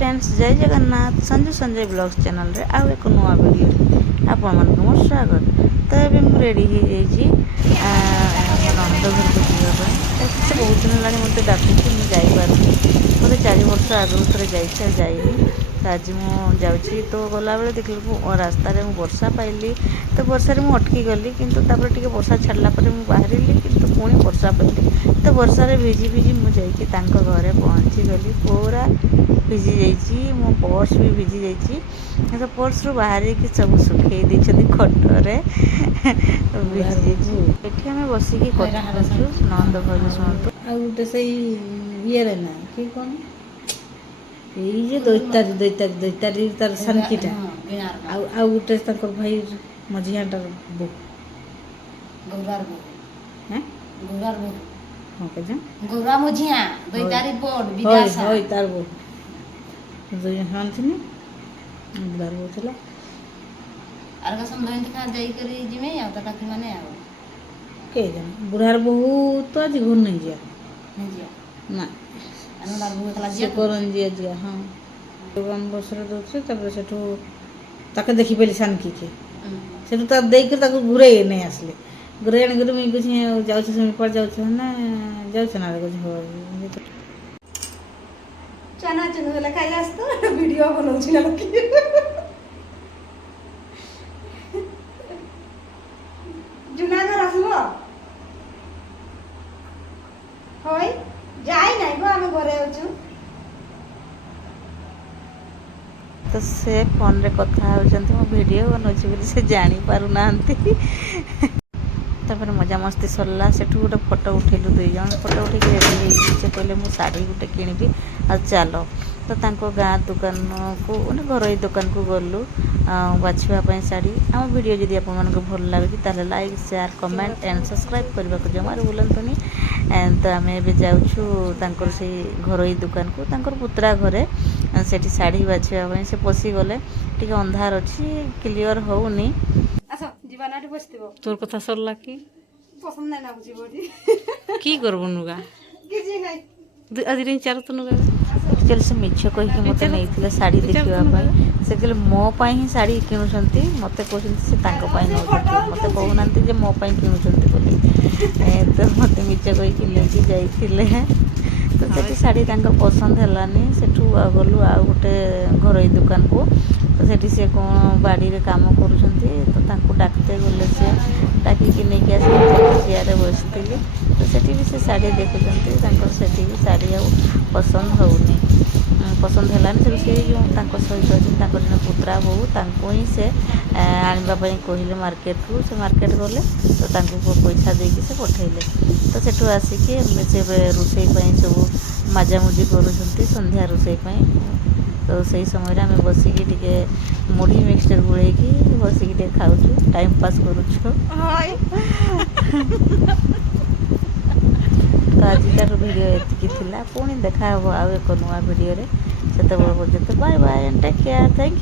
Friends जय Jagannath Sanju Sanjay blogs channel रे आउ एक नुआ वीडियो आपण मन को मोर स्वागत। तो ये मुझे रेडी हो नंद घर को जावाई से बहुत दिन है मत डाकुची मुझे जापार मत 4 वर्ष आगु थे जाइनी आज मुझे तो गला बेले देख रास्ता मुझे वर्षा पाइली तो वर्षा मुझे अटकी गली किंतु टी वर्षा छाड़ा मुझे बाहर किंतु पुणी वर्षा पाइली तो वर्षा भिजी भिजी मुझे घरे पहुँची गली पूरा भिजी जाइए मो पर्स भी भिजी जाइए तो पर्स रू बाहर की सब सुखे देखते खटरे भिजी जाइए आम बसिक नंद भैल शुणु आउटे से ये ना कि कौन ये दैतारी तार सानकीटा आउटे भाई मझियाटार बो गौरार बो हैं गौरार बो हाँ के गौरा मझिया दैतारी बोर्ड विद्यासा होय तार बो जो हां थिनी दार बो चला आर का संबंध खा जाई करी जिमे आ त काकी माने आ के जाने बुढ़ार बहू तो आज घर नहीं जा ना अनुलार बहू कला से जिया करन जिया हाँ भगवान बसरे दोछे तब सेठू ताके देखि पेली सानकी के सेठू ता देख के ताको घुरे नहीं आसले घुरे आने गुरु मी कुछ जाउ छे से पर जाउ छे ना जाउ छे ना कुछ हो चना चना वाला खाइला असतो वीडियो बनवची ना की जुनागर आसबो होय जाई नाही गो आमे घरे आउछु तो से फोन रे कथा होचंती मो वीडियो बनौछि बोली से जानी पारु नांती तापर मजा मस्ती सरला सेठू गोटे फोटो उठेलु दुई जन फोटो उठे रेडी से कहले मु साड़ी गोटे किनिबी आ चलो तो तांको गाँ दुकान को उन्हें घर दुकान को गलु बाछवा साड़ी आम वीडियो जदि आप भल लगे ताले like share comment and subscribe करने को जमार बुलांतुनी तो आम ए जाऊँ से घर दुकान को तांकर पुत्रा घरे सेठी साड़ी बाछवा से पशि गले टी अंधार अच्छी क्लियर होनी आसो जीवानाटी बसतिबो तोर कथा सरला कि पसंद नाही ना बुझी बोडी की करबो नुगा किछि नाही आज दिन चार तो नुगा चल से मिछ कहि मते नहीं साड़ी देखा से कहले मो पाई ही साड़ी किणुचंती मते कहउचंती से तांको पाई न मते कहउनांती जे मो पाई किणुचंती बोली तो मते मिछ कहि कि लेके जाइथिले तो सेठी साड़ी तांको पसंद हलानी सेठू गलु आ गोटे घर दुकान को तो सेठी से कौन बाड़ी रे काम करूछंती तो तांको डाकते गले से डाकी कि नहीं के आसे चेयर बसती तो सेठी भी से साड़ी देखुछंती तांको सेठी भी साड़ी आ पसंद होउनी पसंद हलानी से जो तांको सहित अछि तांको जन पुत्रा बहु तांको ही से आनिबा पई कहिले मार्केट रु से मार्केट गले तो तांको पैसा देके से पठेले तो सेठू आसिके से रोसई पई सब मजामुजी करूछंती संध्या रोसई पई तो सही समय आम बसिकी टे मुढ़ी मिक्सचर गुड़े बसिकी टे खाऊ टाइम पास करुछु तो आजिकार वीडियो एतिकी थिला पुणी देखा आउ एक नुआ वीडियो रे सेते पर्यंत bye bye and take care thank you.